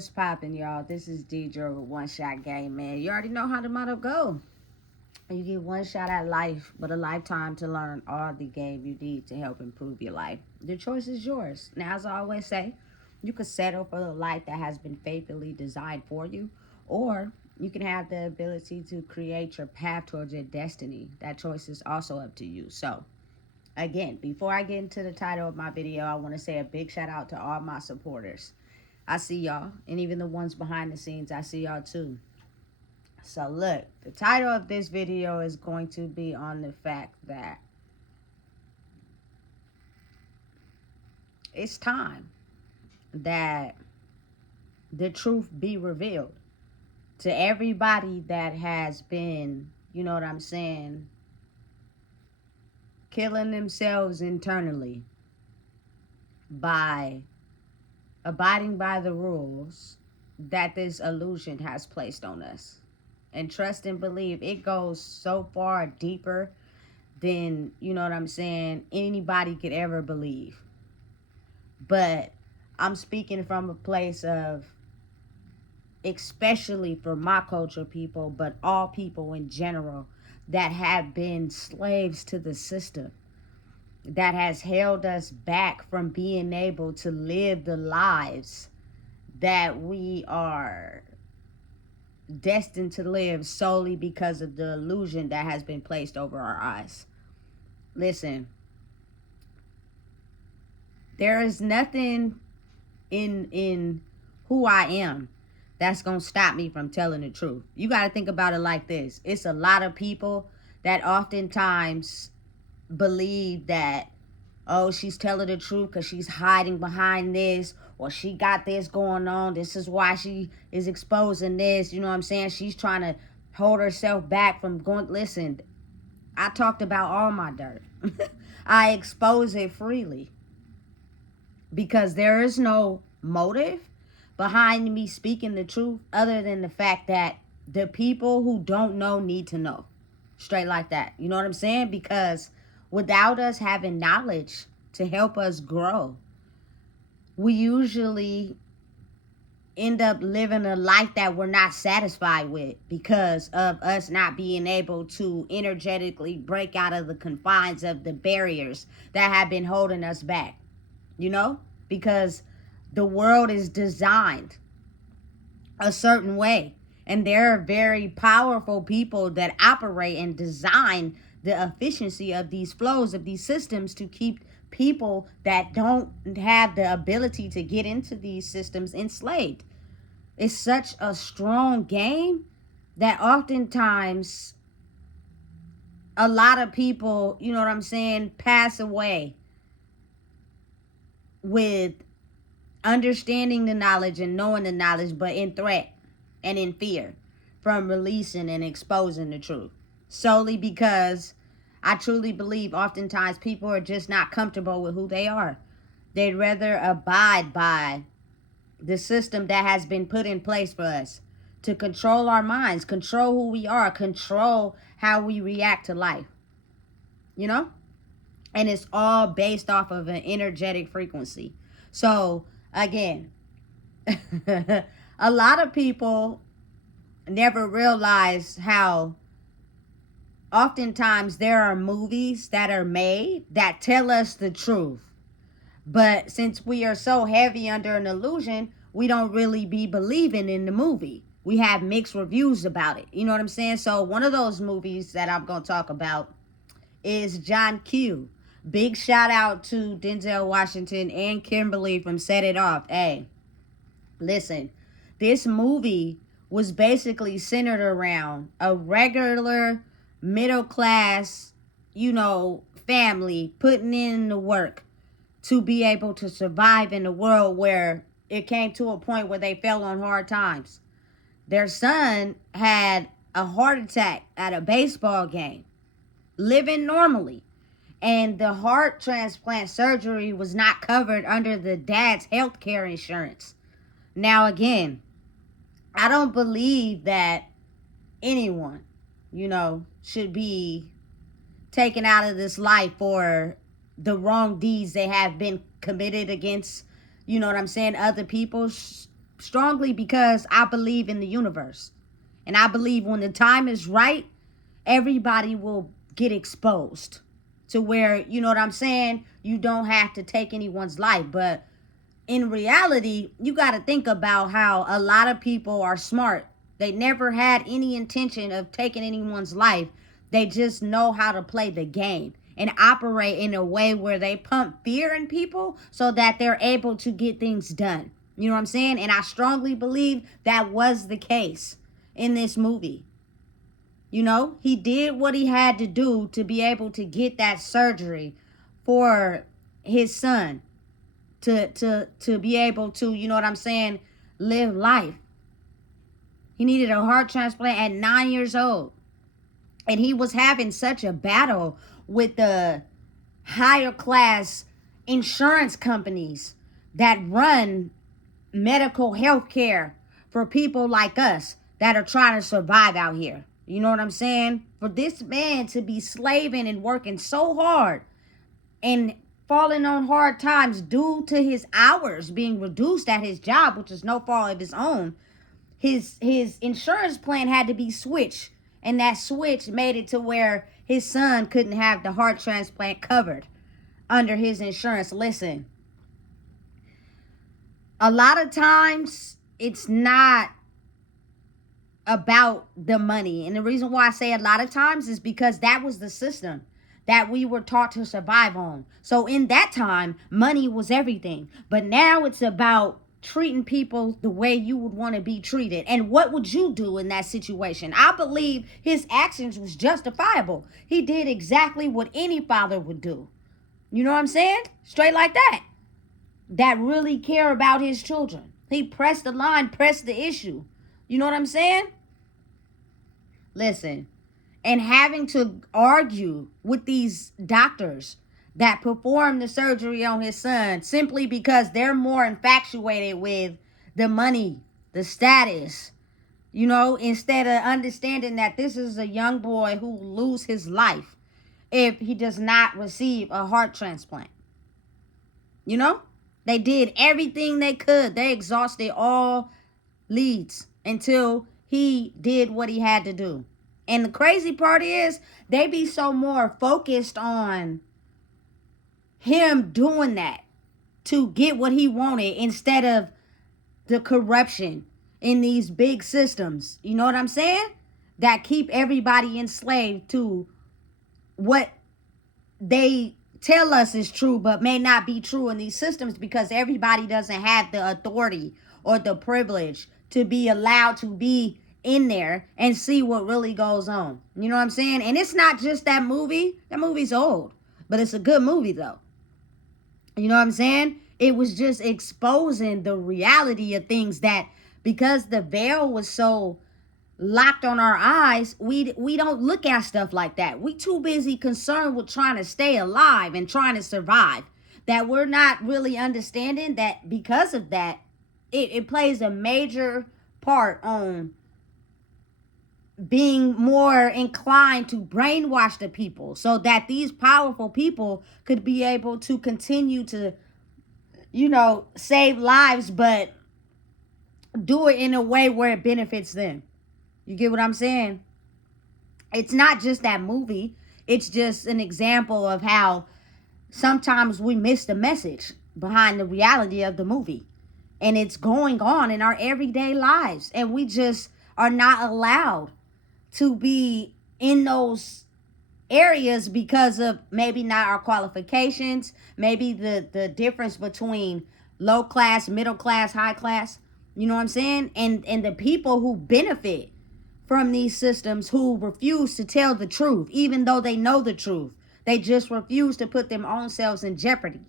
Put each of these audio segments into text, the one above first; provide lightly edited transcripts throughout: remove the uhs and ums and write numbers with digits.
What's poppin', y'all? This is Deidre with One Shot Game, man. You already know how the motto go. You get one shot at life, but a lifetime to learn all the game you need to help improve your life. The choice is yours. Now, as I always say, you can settle for the life that has been faithfully designed for you, or you can have the ability to create your path towards your destiny. That choice is also up to you. So, again, before I get into the title of my video, I want to say a big shout out to all my supporters. I see y'all, and even the ones behind the scenes, I see y'all too. So look, the title of this video is going to be on the fact that it's time that the truth be revealed to everybody that has been, you know what I'm saying, killing themselves internally by abiding by the rules that this illusion has placed on us. And trust and believe, it goes so far deeper than, you know what I'm saying, anybody could ever believe. But I'm speaking from a place of, especially for my culture people, but all people in general that have been slaves to the system that has held us back from being able to live the lives that we are destined to live solely because of the illusion that has been placed over our eyes. Listen, there is nothing in who I am that's gonna stop me from telling the truth. You gotta think about it like this. It's a lot of people that oftentimes believe that, oh, she's telling the truth because she's hiding behind this, or she got this going on. This is why she is exposing this. You know what I'm saying? She's trying to hold herself back from going. Listen, I talked about all my dirt. I expose it freely because there is no motive behind me speaking the truth other than the fact that the people who don't know need to know. Straight like that. You know what I'm saying? Because without us having knowledge to help us grow, we usually end up living a life that we're not satisfied with because of us not being able to energetically break out of the confines of the barriers that have been holding us back. You know? Because the world is designed a certain way. And there are very powerful people that operate and design the efficiency of these flows, of these systems, to keep people that don't have the ability to get into these systems enslaved. It's such a strong game that oftentimes a lot of people, you know what I'm saying, pass away with understanding the knowledge and knowing the knowledge, but in threat and in fear from releasing and exposing the truth. Solely because I truly believe oftentimes people are just not comfortable with who they are. They'd rather abide by the system that has been put in place for us to control our minds, control who we are, control how we react to life. You know? And it's all based off of an energetic frequency. So, again, a lot of people never realize how oftentimes there are movies that are made that tell us the truth. But since we are so heavy under an illusion, we don't really be believing in the movie. We have mixed reviews about it. You know what I'm saying? So one of those movies that I'm going to talk about is John Q. Big shout out to Denzel Washington and Kimberly from Set It Off. Hey, listen, this movie was basically centered around a regular middle class, you know, family putting in the work to be able to survive in a world where it came to a point where they fell on hard times. Their son had a heart attack at a baseball game, living normally. And the heart transplant surgery was not covered under the dad's health care insurance. Now, again, I don't believe that anyone, you know, should be taken out of this life for the wrong deeds they have been committed against, you know what I'm saying, other people. strongly because I believe in the universe. And I believe when the time is right, everybody will get exposed to where, you know what I'm saying, you don't have to take anyone's life. But in reality, you got to think about how a lot of people are smart. They never had any intention of taking anyone's life. They just know how to play the game and operate in a way where they pump fear in people so that they're able to get things done. You know what I'm saying? And I strongly believe that was the case in this movie. You know, he did what he had to do to be able to get that surgery for his son to be able to, you know what I'm saying, live life. He needed a heart transplant at 9 years old. And he was having such a battle with the higher class insurance companies that run medical health care for people like us that are trying to survive out here. You know what I'm saying? For this man to be slaving and working so hard and falling on hard times due to his hours being reduced at his job, which is no fault of his own, his insurance plan had to be switched. And that switch made it to where his son couldn't have the heart transplant covered under his insurance. Listen, a lot of times it's not about the money. And the reason why I say a lot of times is because that was the system that we were taught to survive on. So in that time, money was everything. But now it's about treating people the way you would want to be treated. And what would you do in that situation? I believe his actions was justifiable. He did exactly what any father would do. You know what I'm saying? Straight like that. That really care about his children. He pressed the line, pressed the issue. You know what I'm saying? Listen, and having to argue with these doctors that performed the surgery on his son simply because they're more infatuated with the money, the status, you know, instead of understanding that this is a young boy who will lose his life if he does not receive a heart transplant. You know, they did everything they could. They exhausted all leads until he did what he had to do. And the crazy part is they be so more focused on him doing that to get what he wanted instead of the corruption in these big systems. You know what I'm saying? That keep everybody enslaved to what they tell us is true but may not be true in these systems, because everybody doesn't have the authority or the privilege to be allowed to be in there and see what really goes on. You know what I'm saying? And it's not just that movie. That movie's old, but it's a good movie though. You know what I'm saying? It was just exposing the reality of things that, because the veil was so locked on our eyes, we don't look at stuff like that. We too busy concerned with trying to stay alive and trying to survive, that we're not really understanding that because of that, it plays a major part on being more inclined to brainwash the people so that these powerful people could be able to continue to, you know, save lives, but do it in a way where it benefits them. You get what I'm saying? It's not just that movie. It's just an example of how sometimes we miss the message behind the reality of the movie. And it's going on in our everyday lives. And we just are not allowed to be in those areas because of maybe not our qualifications, maybe the difference between low class, middle class, high class. You know what I'm saying? And the people who benefit from these systems, who refuse to tell the truth, even though they know the truth. They just refuse to put their own selves in jeopardy.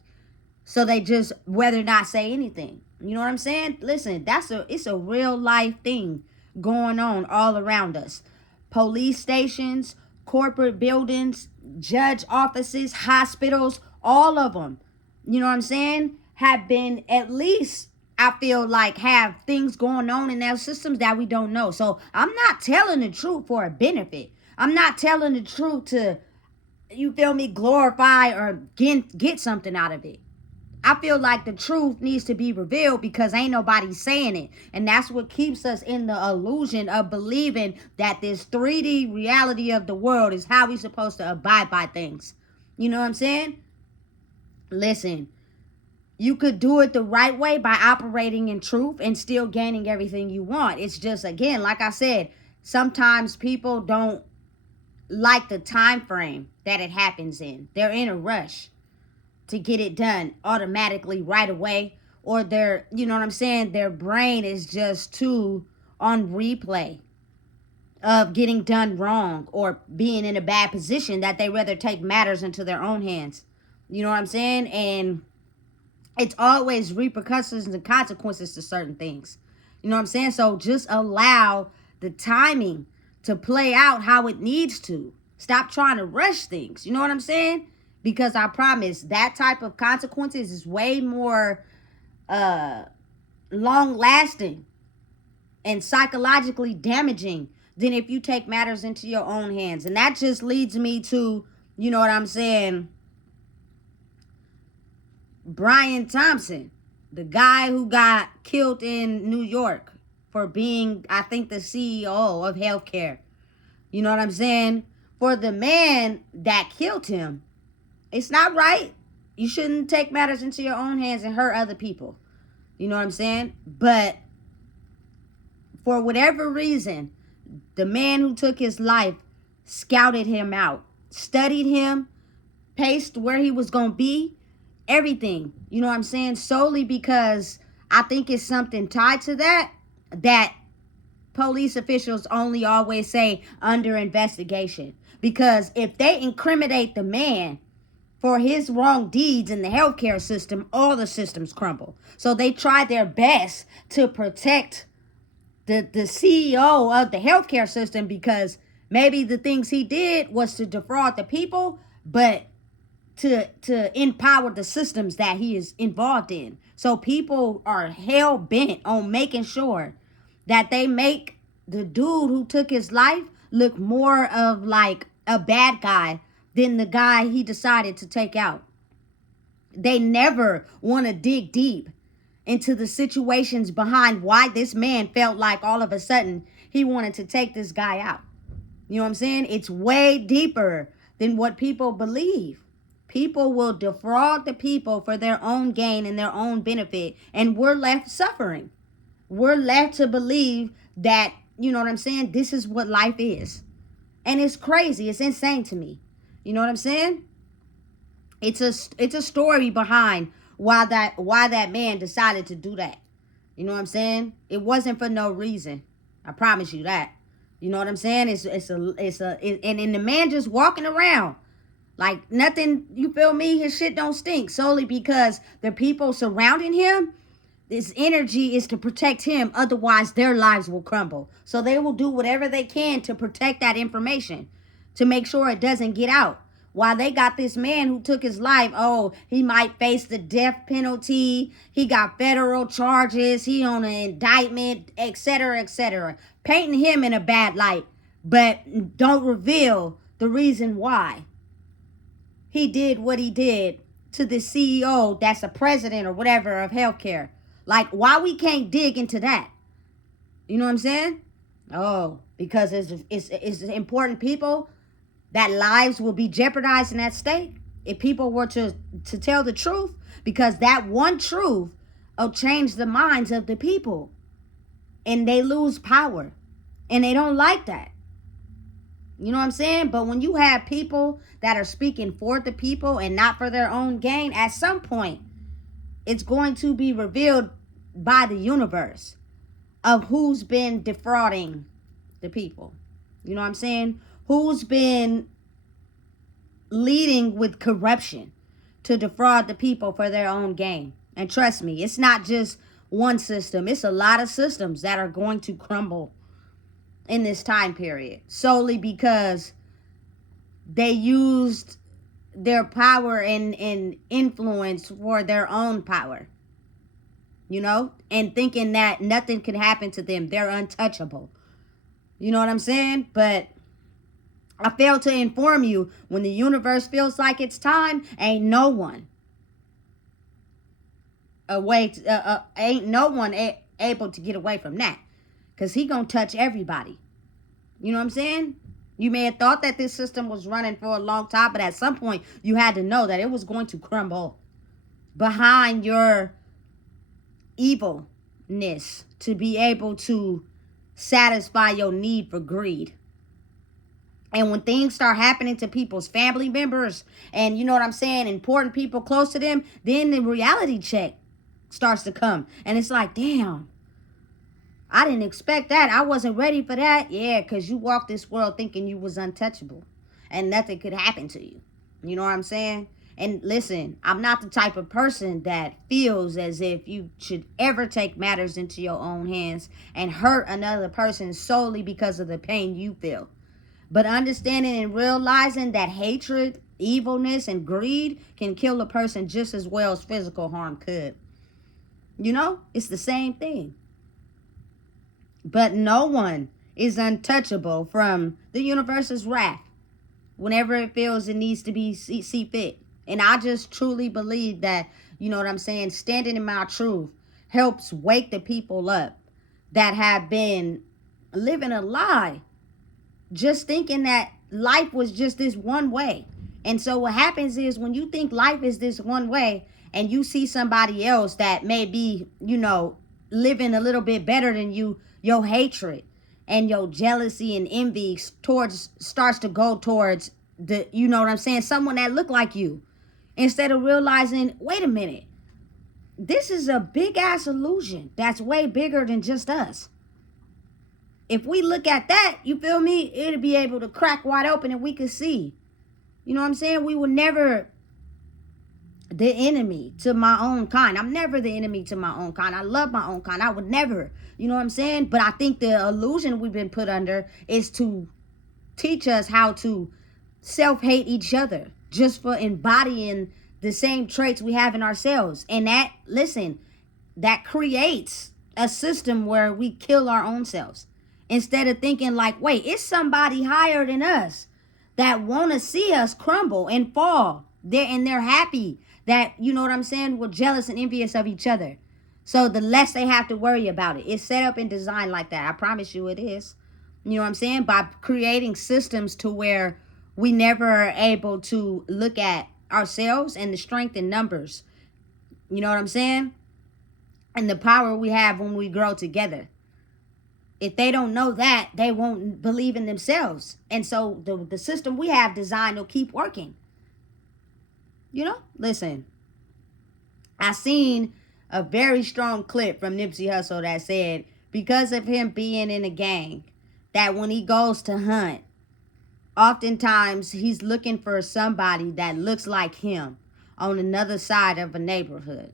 So they just rather not say anything. You know what I'm saying? Listen, it's a real life thing going on all around us. Police stations, corporate buildings, judge offices, hospitals, all of them, you know what I'm saying, have been at least, I feel like, have things going on in their systems that we don't know. So I'm not telling the truth for a benefit. I'm not telling the truth to, you feel me, glorify or get something out of it. I feel like the truth needs to be revealed because ain't nobody saying it. And that's what keeps us in the illusion of believing that this 3D reality of the world is how we supposed to abide by things. You know what I'm saying? Listen, you could do it the right way by operating in truth and still gaining everything you want. It's just, again, like I said, sometimes people don't like the time frame that it happens in. They're in a rush to get it done automatically right away, or their, you know what I'm saying, their brain is just too on replay of getting done wrong or being in a bad position that they rather take matters into their own hands. You know what I'm saying? And it's always repercussions and consequences to certain things. You know what I'm saying? So just allow the timing to play out how it needs to. Stop trying to rush things. You know what I'm saying? Because I promise that type of consequences is way more long lasting and psychologically damaging than if you take matters into your own hands. And that just leads me to, you know what I'm saying, Brian Thompson, the guy who got killed in New York for being, I think, the CEO of healthcare. You know what I'm saying? For the man that killed him, it's not right. You shouldn't take matters into your own hands and hurt other people. You know what I'm saying? But for whatever reason, the man who took his life scouted him out, studied him, paced where he was going to be, everything. You know what I'm saying? Solely because I think it's something tied to that police officials only always say under investigation. Because if they incriminate the man for his wrong deeds in the healthcare system, all the systems crumble. So they try their best to protect the CEO of the healthcare system, because maybe the things he did was to defraud the people, but to empower the systems that he is involved in. So people are hell bent on making sure that they make the dude who took his life look more of like a bad guy than the guy he decided to take out. They never want to dig deep into the situations behind why this man felt like all of a sudden he wanted to take this guy out. You know what I'm saying? It's way deeper than what people believe. People will defraud the people for their own gain and their own benefit, and we're left suffering. We're left to believe that, you know what I'm saying, this is what life is. And it's crazy. It's insane to me. You know what I'm saying? It's a story behind why that man decided to do that. You know what I'm saying? It wasn't for no reason. I promise you that. You know what I'm saying? And the man just walking around like nothing, you feel me? His shit don't stink, solely because the people surrounding him, this energy is to protect him. Otherwise, their lives will crumble. So they will do whatever they can to protect that information, to make sure it doesn't get out. While they got this man who took his life, oh, he might face the death penalty. He got federal charges. He on an indictment, etc., etc. Painting him in a bad light, but don't reveal the reason why he did what he did to the CEO that's a president or whatever of healthcare. Like, why we can't dig into that? You know what I'm saying? Oh, because it's important people that lives will be jeopardized in that state if people were to tell the truth, because that one truth will change the minds of the people and they lose power and they don't like that. You know what I'm saying? But when you have people that are speaking for the people and not for their own gain, at some point, it's going to be revealed by the universe of who's been defrauding the people. You know what I'm saying? Who's been leading with corruption to defraud the people for their own gain. And trust me, it's not just one system. It's a lot of systems that are going to crumble in this time period, solely because they used their power and influence for their own power, you know, and thinking that nothing could happen to them. They're untouchable. You know what I'm saying? But I failed to inform you, when the universe feels like it's time, ain't no one ain't no one able to get away from that, because he gonna touch everybody. You know what I'm saying? You may have thought that this system was running for a long time, but at some point you had to know that it was going to crumble behind your evilness to be able to satisfy your need for greed. And when things start happening to people's family members and, you know what I'm saying, important people close to them, then the reality check starts to come. And it's like, damn, I didn't expect that. I wasn't ready for that. Yeah, because you walked this world thinking you was untouchable and nothing could happen to you. You know what I'm saying? And listen, I'm not the type of person that feels as if you should ever take matters into your own hands and hurt another person solely because of the pain you feel. But understanding and realizing that hatred, evilness, and greed can kill a person just as well as physical harm could. You know, it's the same thing. But no one is untouchable from the universe's wrath whenever it feels it needs to be see fit. And I just truly believe that, you know what I'm saying, standing in my truth helps wake the people up that have been living a lie, just thinking that life was just this one way. And so what happens is when you think life is this one way and you see somebody else that may be, you know, living a little bit better than you, your hatred and your jealousy and envy starts to go towards the, you know what I'm saying, someone that look like you, instead of realizing, wait a minute, this is a big ass illusion that's way bigger than just us. If we look at that, you feel me, it'll be able to crack wide open and we could see. You know what I'm saying? We were never the enemy to my own kind. I'm never the enemy to my own kind. I love my own kind. I would never, you know what I'm saying? But I think the illusion we've been put under is to teach us how to self-hate each other just for embodying the same traits we have in ourselves. And that, listen, that creates a system where we kill our own selves. Instead of thinking like, wait, it's somebody higher than us that want to see us crumble and fall. They're happy that, you know what I'm saying, we're jealous and envious of each other. So the less they have to worry about it. It's set up and designed like that. I promise you it is. You know what I'm saying? By creating systems to where we never are able to look at ourselves and the strength in numbers. You know what I'm saying? And the power we have when we grow together. If they don't know that, they won't believe in themselves. And so the system we have designed will keep working. You know, listen, I seen a very strong clip from Nipsey Hussle that said, because of him being in a gang, that when he goes to hunt, oftentimes he's looking for somebody that looks like him on another side of a neighborhood.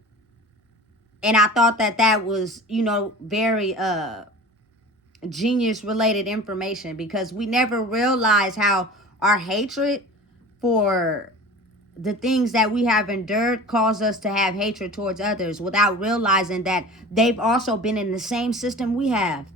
And I thought that was, you know, very genius related information, because we never realize how our hatred for the things that we have endured cause us to have hatred towards others without realizing that they've also been in the same system we have.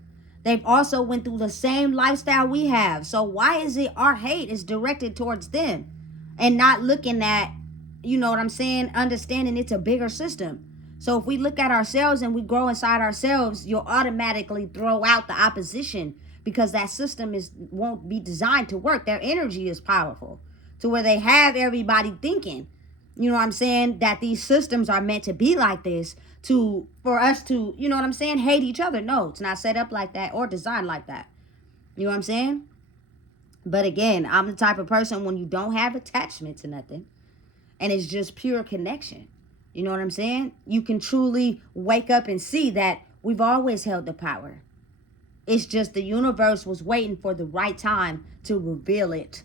They've also went through the same lifestyle we have. So why is it our hate is directed towards them and not looking at, you know what I'm saying, understanding it's a bigger system. So if we look at ourselves and we grow inside ourselves, you'll automatically throw out the opposition, because that system won't be designed to work. Their energy is powerful to where they have everybody thinking, you know what I'm saying, that these systems are meant to be like this for us to, you know what I'm saying, hate each other. No, it's not set up like that or designed like that. You know what I'm saying? But again, I'm the type of person, when you don't have attachment to nothing and it's just pure connection, you know what I'm saying, you can truly wake up and see that we've always held the power. It's just the universe was waiting for the right time to reveal it,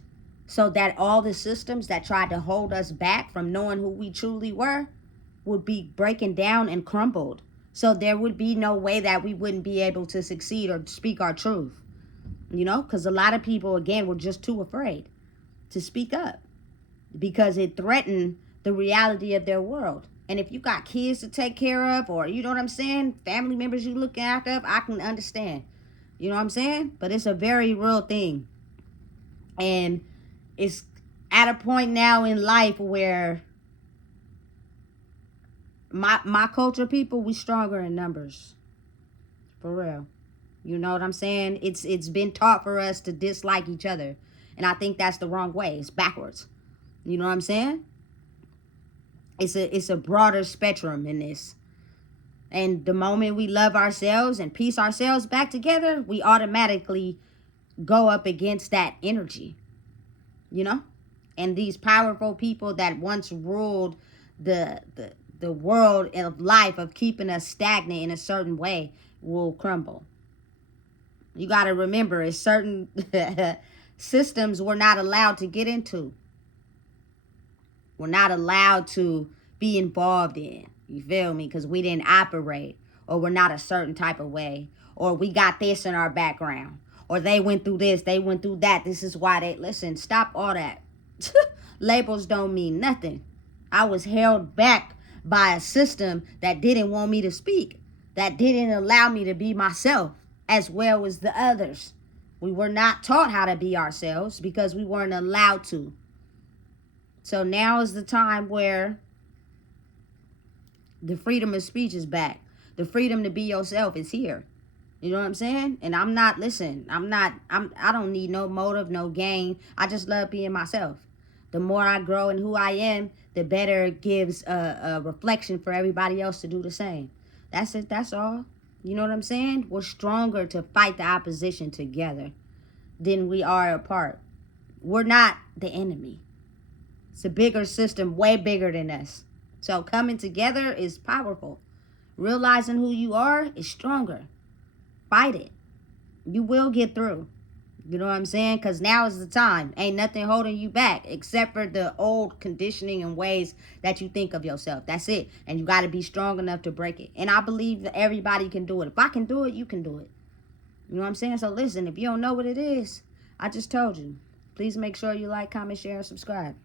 so that all the systems that tried to hold us back from knowing who we truly were would be breaking down and crumbled. So there would be no way that we wouldn't be able to succeed or speak our truth. You know, because a lot of people, again, were just too afraid to speak up because it threatened the reality of their world. And if you got kids to take care of, or, you know what I'm saying, family members you looking after, I can understand. You know what I'm saying? But it's a very real thing. And it's at a point now in life where My culture people, we stronger in numbers. For real. You know what I'm saying? It's been taught for us to dislike each other. And I think that's the wrong way. It's backwards. You know what I'm saying? It's a broader spectrum in this. And the moment we love ourselves and piece ourselves back together, we automatically go up against that energy, you know? And these powerful people that once ruled the world of life of keeping us stagnant in a certain way will crumble. You got to remember, it's certain systems we're not allowed to get into. We're not allowed to be involved in. You feel me? Because we didn't operate, or we're not a certain type of way, or we got this in our background, or they went through this, they went through that. This is why they listen. Stop all that. Labels don't mean nothing. I was held back by a system that didn't want me to speak, that didn't allow me to be myself as well as the others. We were not taught how to be ourselves because we weren't allowed to. So now is the time where the freedom of speech is back. The freedom to be yourself is here. You know what I'm saying? And I'm not, listen, I don't need no motive, no gain. I just love being myself. The more I grow in who I am, the better it gives a reflection for everybody else to do the same. That's it. That's all. You know what I'm saying? We're stronger to fight the opposition together than we are apart. We're not the enemy. It's a bigger system, way bigger than us. So coming together is powerful. Realizing who you are is stronger. Fight it. You will get through. You know what I'm saying? Because now is the time. Ain't nothing holding you back except for the old conditioning and ways that you think of yourself. That's it. And you got to be strong enough to break it. And I believe that everybody can do it. If I can do it, you can do it. You know what I'm saying? So listen, if you don't know what it is, I just told you. Please make sure you like, comment, share, and subscribe.